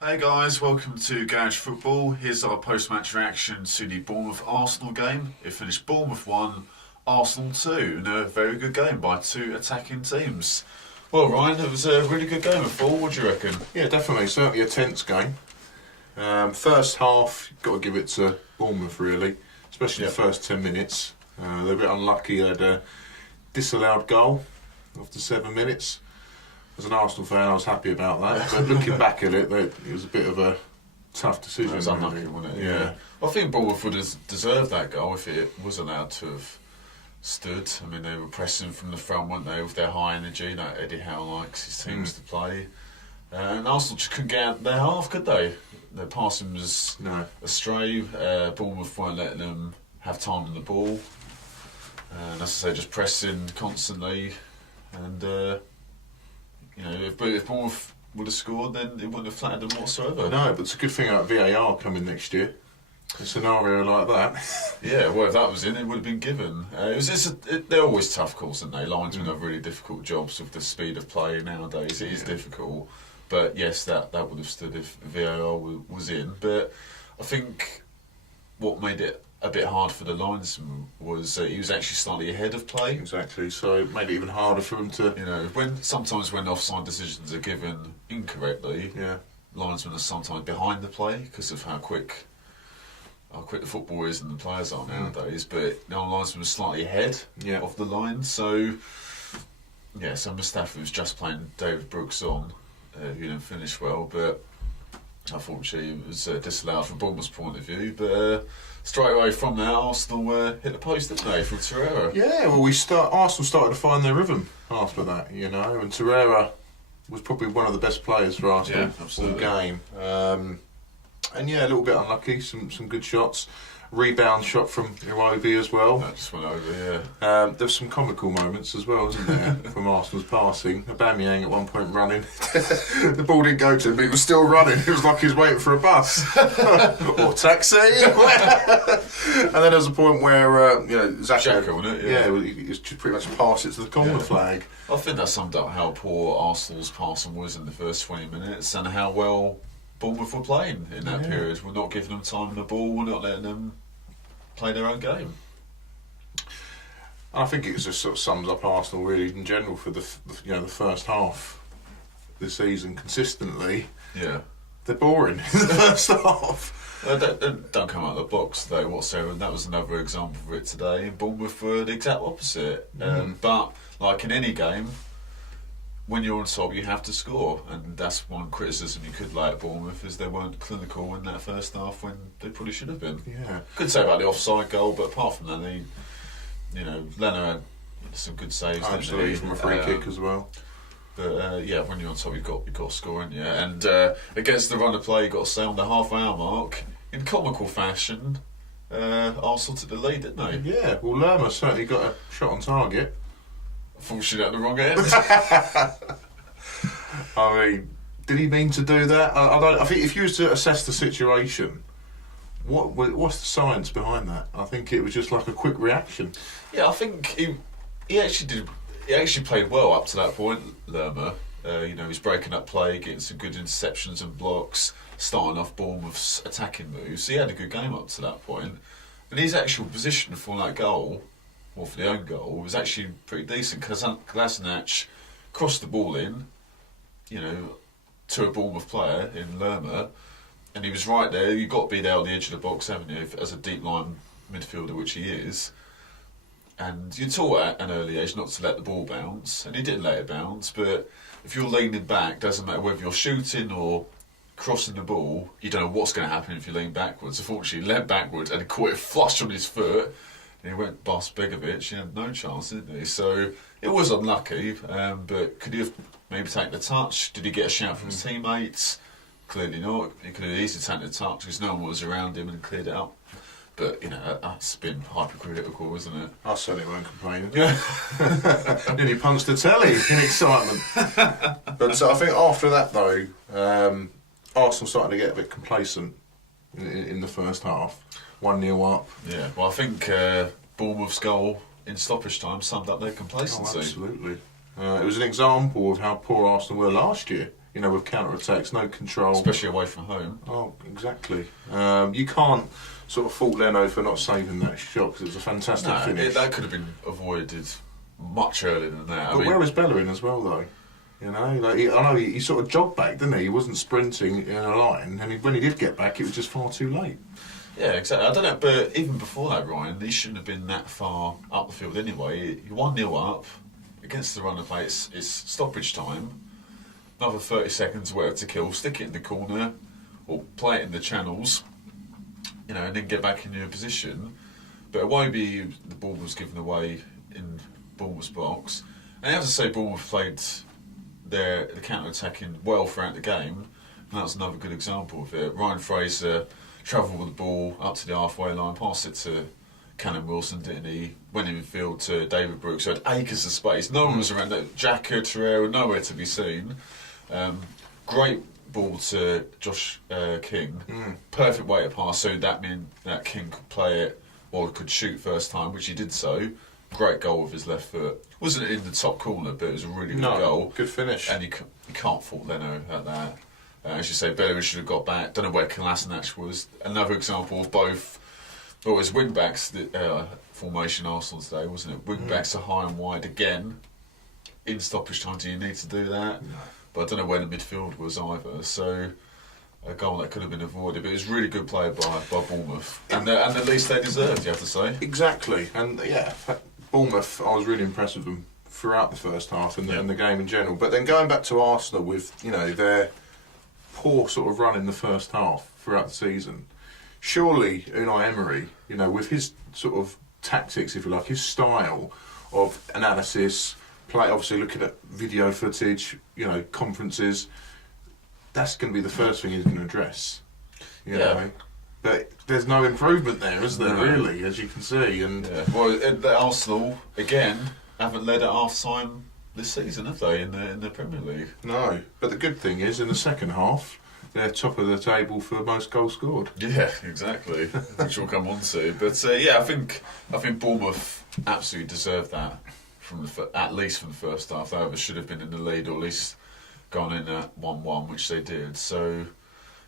Hey guys, welcome to Garage Football. Here's our post-match reaction to the Bournemouth-Arsenal game. It finished Bournemouth 1, Arsenal 2, in a very good game by two attacking teams. Well, Ryan, it was a really good game of football. What do you reckon? Yeah, definitely. Certainly a tense game. First half, got to give it to Bournemouth, really, especially the first 10 minutes. They're a bit unlucky. They had a disallowed goal after 7 minutes. As an Arsenal fan, I was happy about that. But looking back at it, it was a bit of a tough decision. It was unlucky, wasn't it? Yeah. I think Bournemouth would have deserved that goal if it was allowed to have stood. I mean, they were pressing from the front, weren't they, with their high energy, like Eddie Howe likes his teams to play. And Arsenal just couldn't get out their half, could they? Their passing was astray. Bournemouth weren't letting them have time on the ball. And as I say, just pressing constantly. And if Bournemouth would have scored, then it wouldn't have flattered them whatsoever. No, but it's a good thing about VAR coming next year. A scenario like that. Yeah, well, if that was in, it would have been given. They're always tough calls, aren't they? Linesmen have really difficult jobs with the speed of play nowadays. It is difficult. But yes, that would have stood if VAR was in. But I think what made it a bit hard for the linesman was he was actually slightly ahead of play. Exactly, so it made it even harder for him to... Sometimes when offside decisions are given incorrectly, linesmen are sometimes behind the play because of how quick the football is and the players are nowadays. But now linesman was slightly ahead of the line, so Mustafi was just playing David Brooks on, who didn't finish well, but unfortunately it was disallowed from Bournemouth's point of view. But straight away from there, Arsenal hit the post, didn't they, from Torreira? Yeah, well, Arsenal started to find their rhythm after that, and Torreira was probably one of the best players for Arsenal all game. And a little bit unlucky, some good shots. Rebound shot from Iwobi as well. That just went over, There were some comical moments as well, wasn't there, from Arsenal's passing. Aubameyang at one point running. The ball didn't go to him, but he was still running. It was like he was waiting for a bus. Or taxi. And then there was a point where, Xhaka, wasn't it? He was just pretty much passed it to the corner flag. I think that summed up how poor Arsenal's passing was in the first 20 minutes and how well Bournemouth were playing in that period. We're not giving them time on the ball, we're not letting them play their own game. I think it just sort of sums up Arsenal really in general for the first half this season consistently. Yeah. They're boring in the first half. Don't come out of the box though whatsoever, and that was another example of it today. Bournemouth were the exact opposite. But like in any game, when you're on top, you have to score, and that's one criticism you could lay at Bournemouth, is they weren't clinical in that first half when they probably should have been. Yeah. Could say about the offside goal, but apart from that, Leno had some good saves. Absolutely, from a free kick as well. But when you're on top, you've got to score, haven't you? And against the run of play, you've got to say on the half-hour mark, in comical fashion, Arsenal took the lead, didn't they? Yeah. Well, Lerma certainly got a shot on target. Unfortunately, at the wrong end. I mean, did he mean to do that? I think if you was to assess the situation, what's the science behind that? I think it was just like a quick reaction. Yeah, I think he actually did. He actually played well up to that point, Lerma. He's breaking up play, getting some good interceptions and blocks, starting off Bournemouth's attacking moves. So he had a good game up to that point. And his actual position for that goal, or for the own goal, was actually pretty decent. Kolasinac crossed the ball in, to a Bournemouth player in Lerma, and he was right there. You've got to be there on the edge of the box, haven't you, as a deep line midfielder, which he is. And you're taught at an early age not to let the ball bounce, and he didn't let it bounce. But if you're leaning back, doesn't matter whether you're shooting or crossing the ball, you don't know what's going to happen if you lean backwards. Unfortunately, he leant backwards and he caught it flush on his foot. And he went past Begovic, he had no chance, didn't he? So it was unlucky, but could he have maybe taken the touch? Did he get a shout from his teammates? Clearly not. He could have easily taken the touch because no one was around him and cleared it up. But, that's been hypercritical, isn't it? I certainly won't complain. Nearly punched the telly in excitement. But I think after that, though, Arsenal started to get a bit complacent in the first half. 1-0 up. Yeah, well, I think Bournemouth's goal in stoppage time summed up their complacency. Oh, absolutely. It was an example of how poor Arsenal were last year. with counter-attacks, no control. Especially away from home. Oh, exactly. You can't sort of fault Leno for not saving that shot because it was a fantastic finish. That could have been avoided much earlier than that. But where was Bellerin as well, though? I know he sort of jogged back, didn't he? He wasn't sprinting in a line, and when he did get back, it was just far too late. Yeah, exactly. I don't know, but even before that, Ryan, he shouldn't have been that far up the field anyway. You're 1-0 up against the runner play. It's stoppage time. Another 30 seconds, whatever to kill. Stick it in the corner or play it in the channels, and then get back in your position. But Iwobi, the ball was given away in Bournemouth's box. And I have to say, Bournemouth played the counter-attacking well throughout the game. And that was another good example of it. Ryan Fraser travelled with the ball up to the halfway line, passed it to Callum Wilson, didn't he? Went in field to David Brooks, who had acres of space. No one was around. Xhaka, Torreira, nowhere to be seen. Great ball to Josh King. Perfect way to pass, so that meant that King could play it or could shoot first time, which he did so. Great goal with his left foot. Wasn't in the top corner, but it was a really good goal. Good finish. And you can't fault Leno at that. As you say, Bellerin should have got back. Don't know where Kolasinac was. Another example of both. Well, it was wing backs formation Arsenal today, wasn't it? Wing backs are high and wide again. In stoppage time, do you need to do that? No. But I don't know where the midfield was either. So a goal that could have been avoided. But it was really good play by Bournemouth, and the least they deserved, you have to say. Exactly, and Bournemouth, I was really impressed with them throughout the first half and the game in general. But then going back to Arsenal with their poor sort of run in the first half throughout the season, surely Unai Emery, with his sort of tactics, if you like, his style of analysis, play, obviously looking at video footage, conferences, that's going to be the first thing he's going to address. You know? But there's no improvement there, is there, really, as you can see? And well, Arsenal, again, haven't led at half-time this season, have they, in the Premier League? No, but the good thing is, in the second half, they're top of the table for most goals scored. Yeah, exactly, which we'll come on to. But I think Bournemouth absolutely deserved that, at least from the first half. They should have been in the lead, or at least gone in at 1-1, which they did. So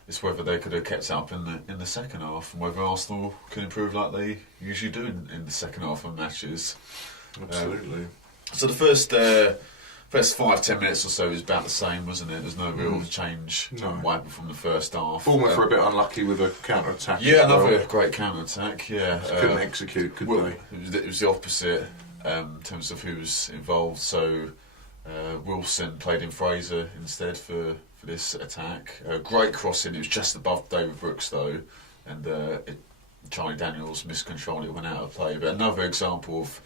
it's whether they could have kept up in the second half, and whether Arsenal can improve like they usually do in the second half of matches. Absolutely. So the first 5-10 minutes or so was about the same, wasn't it? There's no real change from the first half. Bournemouth were a bit unlucky with a counter-attack. Yeah, another great counter-attack, couldn't execute, could they? It was the opposite in terms of who was involved. So Wilson played in Fraser instead for this attack. Great crossing, it was just above David Brooks though, and Charlie Daniels miscontrolled it, went out of play. But another example of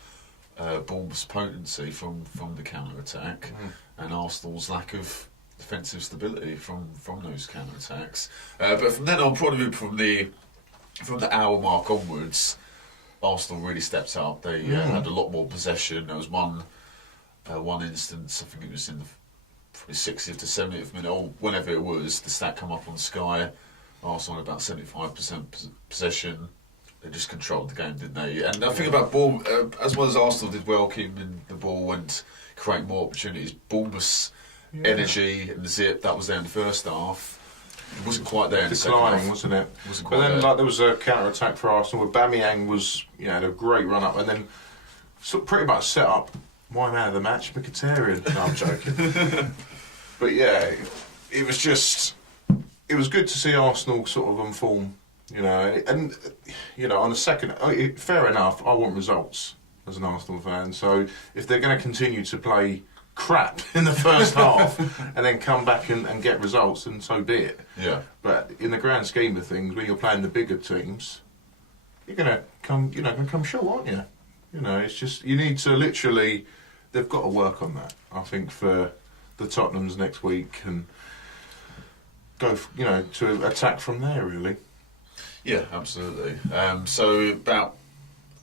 Bournemouth's potency from the counter-attack and Arsenal's lack of defensive stability from those counter-attacks. But from then on, probably from the hour mark onwards, Arsenal really stepped up. They had a lot more possession. There was one instance, I think it was in the 60th to 70th minute, or whenever it was, the stat come up on Sky. Arsenal had about 75% possession. They just controlled the game, didn't they? And I think about Bournemouth, as well as Arsenal did well keeping the ball and creating more opportunities, Bournemouth's energy and the zip that was there in the first half, it wasn't quite there in the second half. Wasn't it? But then there was a counter-attack for Arsenal where Aubameyang was, had a great run-up and then pretty much set up my man of the match, Mkhitaryan. No, I'm joking. But it was just, it was good to see Arsenal sort of on form. And on the second, fair enough, I want results as an Arsenal fan. So if they're going to continue to play crap in the first half and then come back and get results, then so be it. Yeah. But in the grand scheme of things, when you're playing the bigger teams, you're going to come short, aren't you? It's just, you need to literally, they've got to work on that, I think, for the Tottenhams next week and go, to attack from there, really. Yeah, absolutely. So about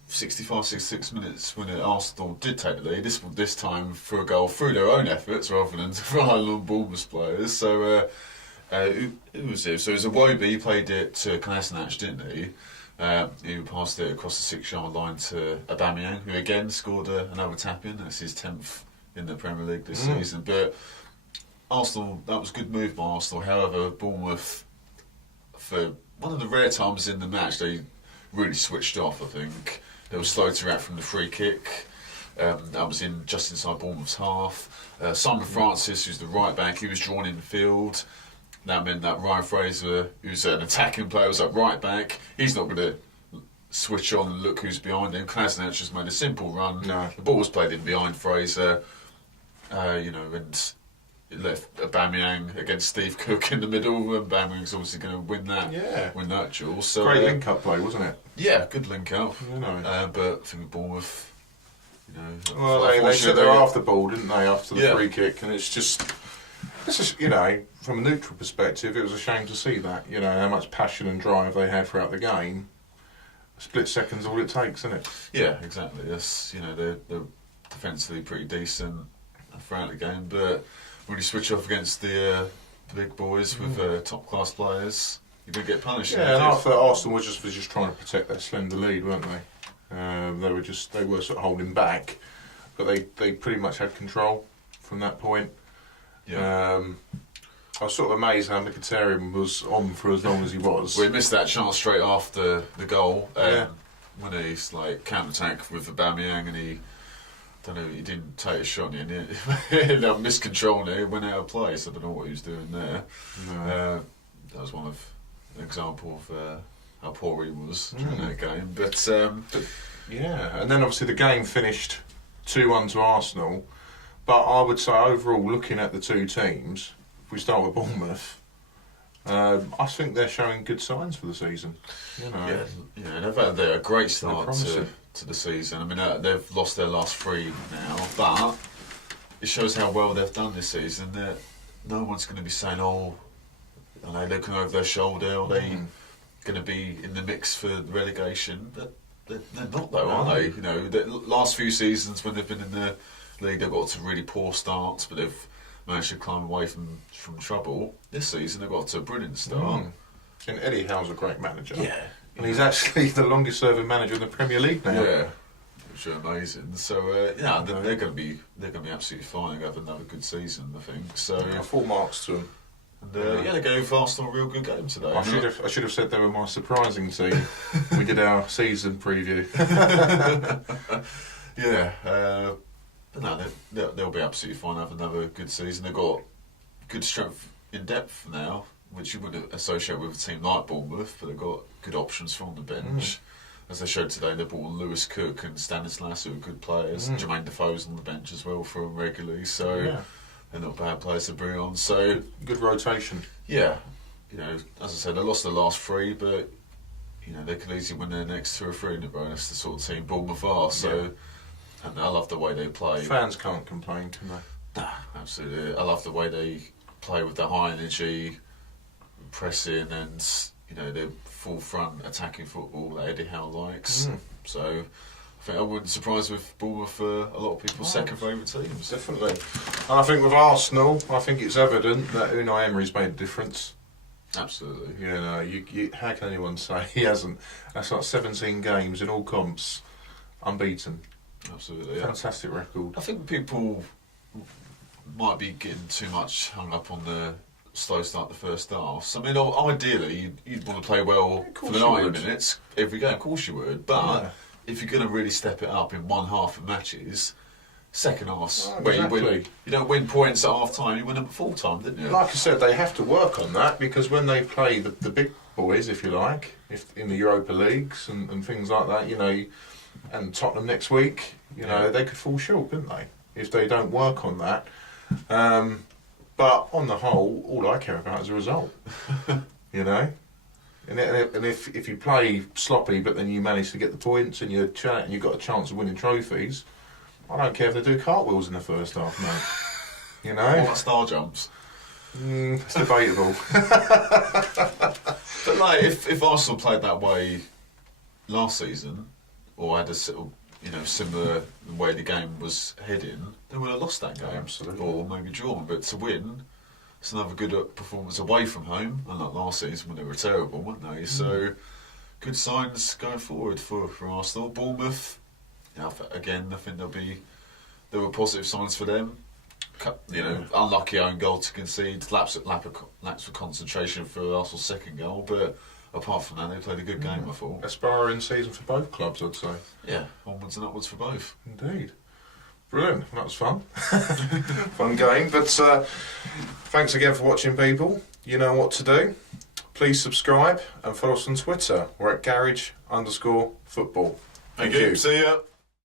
65, 66 minutes when Arsenal did take the lead, this time for a goal through their own efforts rather than relying on Bournemouth players. So who was it? So it was Iwobi, he played it to Kolasinac, didn't he? He passed it across the 6-yard line to Aubameyang, who again scored another tap-in. That's his 10th in the Premier League this season. But Arsenal, that was a good move by Arsenal. However, Bournemouth, for one of the rare times in the match, they really switched off, I think. They were slow to react from the free kick. That was just inside Bournemouth's half. Simon Francis, who's the right back, he was drawn in the field. That meant that Ryan Fraser, who's an attacking player, was at right back. He's not going to switch on and look who's behind him. Kolasinac just made a simple run. No. The ball was played in behind Fraser, and it left Aubameyang against Steve Cook in the middle, and Aubameyang's obviously going to win that duel. So, great link-up play, wasn't it? Yeah, good link-up. But I think Bournemouth, well, they said they were after the ball, didn't they, after the free kick, and it's just, from a neutral perspective, it was a shame to see that, how much passion and drive they had throughout the game. A split second's all it takes, isn't it? Yeah, exactly. Yes, they're defensively pretty decent throughout the game, but when you switch off against the big boys with top class players, you're going to get punished. Yeah, and after Arsenal was just trying to protect their slender lead, weren't they? They were sort of holding back, but they pretty much had control from that point. Yeah. I was sort of amazed how Mkhitaryan was on for as long as he was. We missed that chance straight after the goal. When he's like counter-attack with Aubameyang, and he didn't take a shot in it. He missed control there, went out of place. I don't know what he was doing there. No. That was an example of how poor he was during that game. But and then obviously the game finished 2-1 to Arsenal. But I would say overall, looking at the two teams, if we start with Bournemouth, I think they're showing good signs for the season. They've had a great start to the season. I mean, they've lost their last 3 now, but it shows how well they've done this season. That no one's going to be saying, "Oh, are they looking over their shoulder? Are they going to be in the mix for relegation?" But they're not, though, are they? The last few seasons when they've been in the league, they've got to really poor starts, but they've managed to climb away from trouble. This season, they've got to a brilliant start. And Eddie Howe's a great manager. Yeah. And he's actually the longest serving manager in the Premier League now. Yeah. Which are amazing. So, they're going to be absolutely fine. They'll have another good season, I think. So, full marks to them. And they gave Arsenal a real good game today. I should have said they were my surprising team. We did our season preview. But no, they'll be absolutely fine. Have another good season. They've got good strength in depth now, which you wouldn't associate with a team like Bournemouth. But they've got good options from the bench. As they showed today, they brought Lewis Cook and Stanislas, who are good players. Jermaine Defoe's on the bench as well for them regularly. So they're not bad players to bring on. So good rotation. Yeah, as I said, they lost the last 3, but they could easily win their next 2 or 3 in a row. That's the sort of team Bournemouth are. So. And I love the way they play. Fans can't complain, can they? Nah, absolutely. I love the way they play with the high energy, pressing, and their full front attacking football that Eddie Howe likes. So I think I wouldn't surprise with Bournemouth for a lot of people's second favourite teams. Definitely. And I think with Arsenal, I think it's evident that Unai Emery's made a difference. Absolutely. How can anyone say he hasn't? That's like 17 games in all comps, unbeaten. Absolutely, yeah. Fantastic record. I think people might be getting too much hung up on the slow start the first half. So, I mean, ideally, you'd want to play well for the 90 minutes every game. Of course you would. But if you're going to really step it up in one half of matches, second half, where you don't win points at half time, you win them at full time, didn't you? Like I said, they have to work on that, because when they play the big boys, if you like, in the Europa Leagues and things like that, and Tottenham next week, they could fall short, couldn't they, if they don't work on that. But on the whole, all I care about is a result, And if you play sloppy, but then you manage to get the points and you've got a chance of winning trophies, I don't care if they do cartwheels in the first half, mate. What about star jumps? It's debatable. But like, if Arsenal played that way last season, or had a similar way the game was heading, they would have lost that game. Absolutely. Or maybe drawn. But to win, it's another good performance away from home, unlike last season when they were terrible, weren't they? So, good signs going forward for Arsenal. Bournemouth, again, I think there were positive signs for them. unlucky own goal to concede, lapse of concentration for Arsenal's second goal, but apart from that, they played a good game, I thought. Aspiring season for both clubs, I'd say. Yeah, onwards and upwards for both. Indeed. Brilliant. That was fun. Fun game. But thanks again for watching, people. You know what to do. Please subscribe and follow us on Twitter. We're at garage_football. Thank you. See ya.